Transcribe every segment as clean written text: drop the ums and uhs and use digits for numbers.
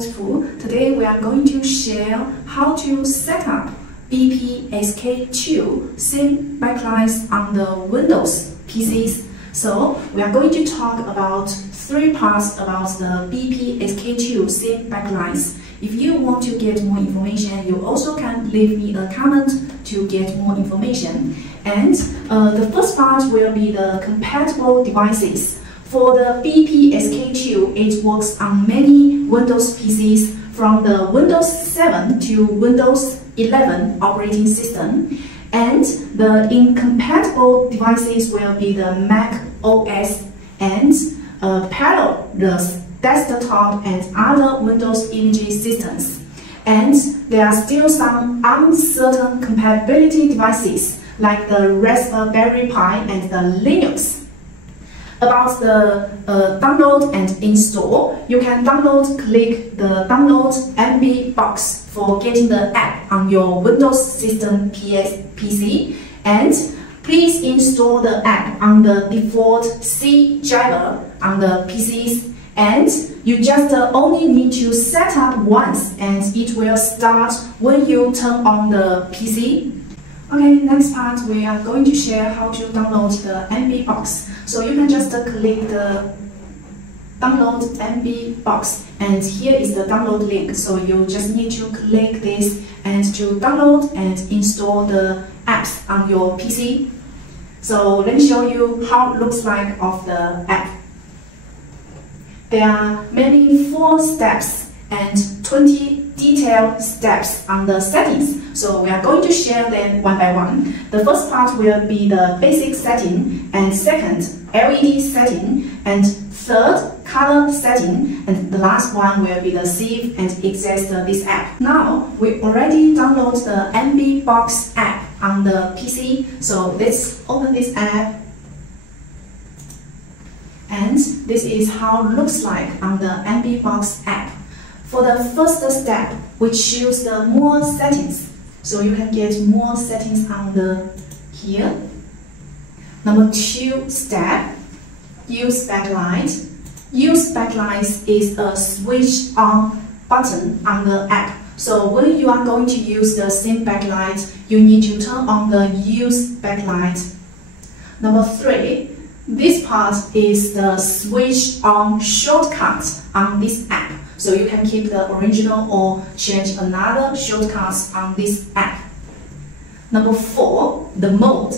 beautiful. Today we are going to share how to set up BPSK2 SIM backlights on the Windows PCs. So we are going to talk about three parts about the BPSK2 SIM backlights. If you want to get more information, you also can leave me a comment to get more information. And the first part will be the compatible devices. For the BPSK2, it works on many Windows PCs from the Windows 7 to Windows 11 operating system. And the incompatible devices will be the Mac OS and parallel the desktop and other Windows imaging systems. And there are still some uncertain compatibility devices like the Raspberry Pi and the Linux. About the download and install, you can click the download MB box for getting the app on your Windows system PC, and please install the app on the default C driver on the PCs, and you just only need to set up once and it will start when you turn on the PC. Okay, next part we are going to share how to download the MB box. So you can just click the download MB box, and here is the download link. So you just need to click this and to download and install the apps on your PC. So let me show you how it looks like of the app. There are many 4 steps and 20 detailed steps on the settings. So we are going to share them one by one. The first part will be the basic setting, and second, LED setting, and third, color setting, and the last one will be the save and exit this app. Now, we already downloaded the MB Box app on the PC. So let's open this app. And this is how it looks like on the MB Box app. For the first step, we choose the more settings. So you can get more settings on the here. Number 2 step, use backlight. Use backlights is a switch on button on the app. So when you are going to use the SIM backlight, you need to turn on the use backlight. Number 3, this part is the switch on shortcut on this app. So you can keep the original or change another shortcuts on this app. Number 4, the mode.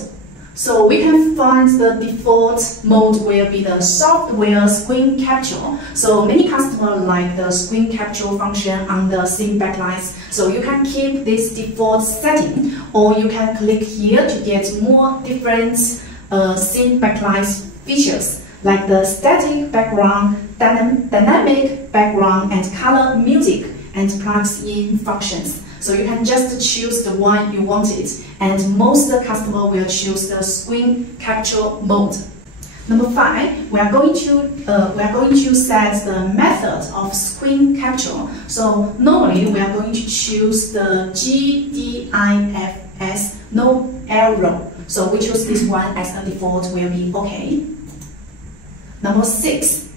So we can find the default mode will be the software screen capture. So many customers like the screen capture function on the SIM backlights. So you can keep this default setting, or you can click here to get more different SIM backlights features, like the static background, dynamic background, and color music and plugs-in functions. So you can just choose the one you wanted, and most customers will choose the screen capture mode. Number 5, we are going to set the method of screen capture. So normally we are going to choose the GDI FS, no Aero. So we choose this one as the default will be okay. Number 6,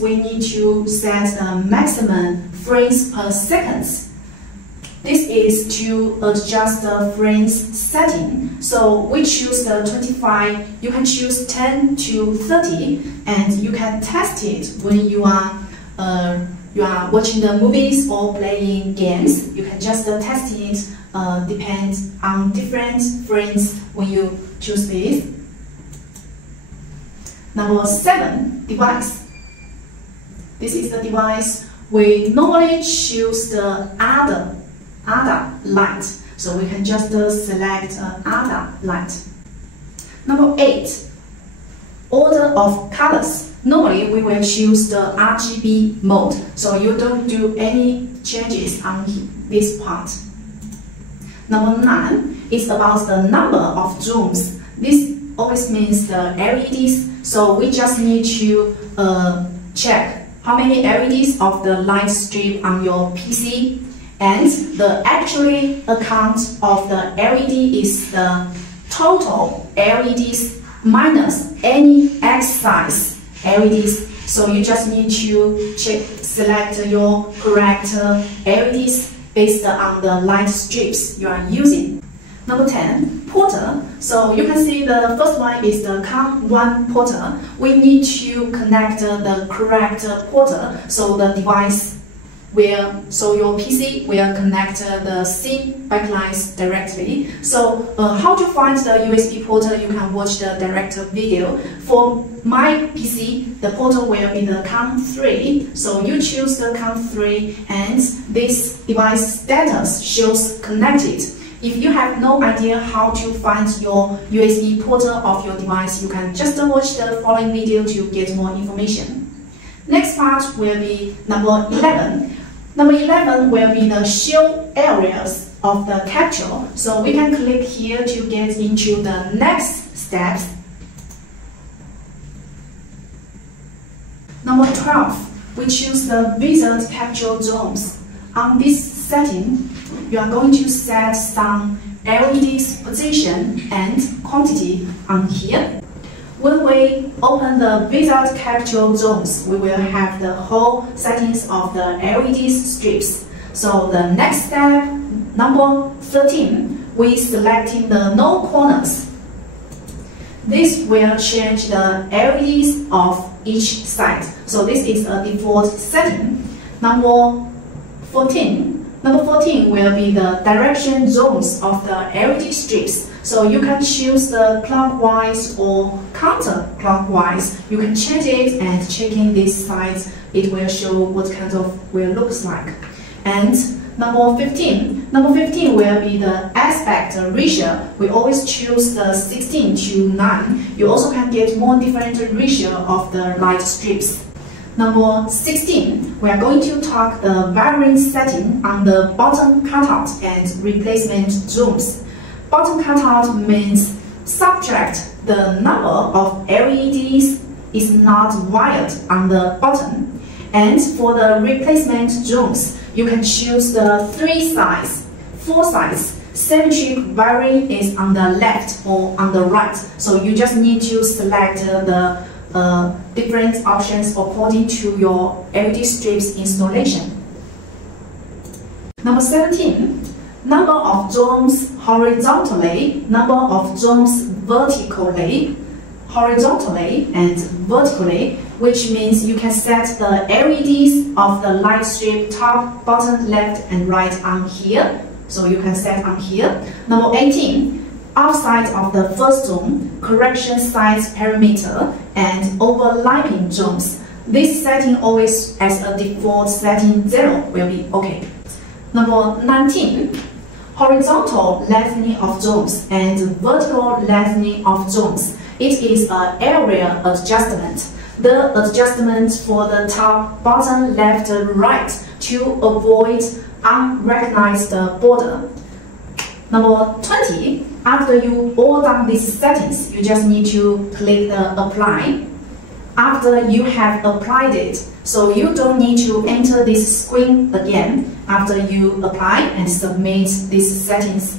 we need to set the maximum frames per second. This is to adjust the frames setting. So we choose the 25, you can choose 10 to 30, and you can test it when you are watching the movies or playing games. You can just test it, depends on different frames when you choose this. Number 7, device. This is the device we normally choose the other light. So we can just select other light. Number 8, order of colors. Normally we will choose the RGB mode. So you don't do any changes on this part. Number 9 is about the number of zooms. This always means the LEDs. So we just need to check how many LEDs of the light strip on your PC, and the actually account of the LED is the total LEDs minus any X size LEDs So you just need to select your correct LEDs based on the light strips you are using. Number 10, porter. So you can see the first one is the COM1 porter. We need to connect the correct porter so the device so your PC will connect the same backlights directly. So how to find the USB porter, you can watch the direct video. For my PC, the porter will be the COM3. So you choose the COM3 and this device status shows connected. If you have no idea how to find your USB porter of your device, you can just watch the following video to get more information. Next part will be number 11. Number 11 will be the show areas of the capture. So we can click here to get into the next steps. Number 12, we choose the wizard capture zones. On this setting, you are going to set some LEDs position and quantity on here. When we open the wizard capture zones, we will have the whole settings of the LED strips. So the next step, number 13, we selecting the no corners. This will change the LEDs of each side. So this is a default setting. Number 14 will be the direction zones of the LED strips. So you can choose the clockwise or counterclockwise. You can change it and checking these sides, it will show what kind of will looks like. And number 15 will be the aspect ratio. We always choose the 16:9. You also can get more different ratio of the light strips. Number 16, we are going to talk the variant setting on the bottom cutout and replacement zones. Bottom cutout means subtract the number of LEDs is not wired on the bottom. And for the replacement zones, you can choose the 3 sides, 4 sides. Symmetric variant is on the left or on the right. So you just need to select the different options according to your LED strips installation. Number 17, number of zones horizontally, number of zones vertically, horizontally and vertically, which means you can set the LEDs of the light strip top, bottom, left and right on here. So you can set on here. Number 18, outside of the first zone, correction size parameter and overlapping zones. This setting always as a default setting 0 will be okay. Number 19, horizontal lengthening of zones and vertical lengthening of zones. It is an area adjustment. The adjustment for the top, bottom, left, right to avoid unrecognized border. Number 20, after you all done these settings, you just need to click the apply. After you have applied it, so you don't need to enter this screen again after you apply and submit these settings.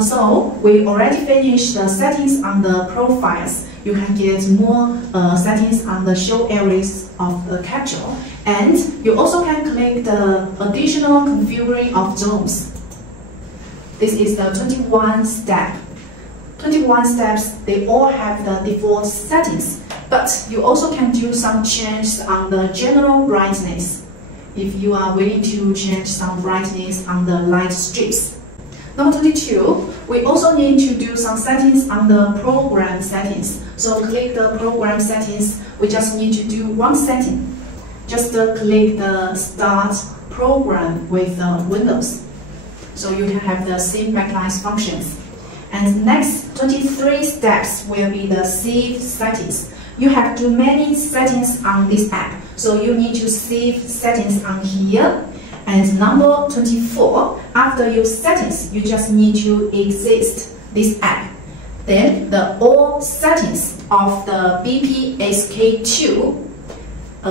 So we already finished the settings on the profiles. You can get more settings on the show areas of the capture. And you also can click the additional configuring of zones. This is the 21 step. 21 steps, they all have the default settings, but you also can do some changes on the general brightness if you are willing to change some brightness on the light strips. Number 22, we also need to do some settings on the program settings. So click the program settings, we just need to do one setting. Just click the start program with Windows. So you can have the same backlights functions. And next 23 steps will be the save settings. You have too many settings on this app, so you need to save settings on here. And number 24, after your settings, you just need to exit this app. Then the all settings of the BPSK2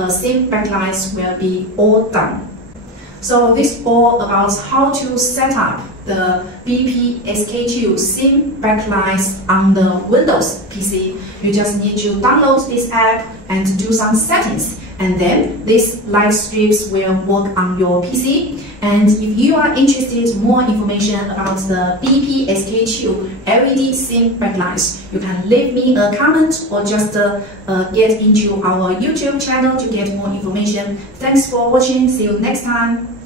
save backlights will be all done. So this is all about how to set up the BPSK2 SIM backlights on the Windows PC. You just need to download this app and do some settings, and then these light strips will work on your PC. And if you are interested in more information about the BPSK2 LED SIM backlights, you can leave me a comment or just get into our YouTube channel to get more information. Thanks for watching. See you next time.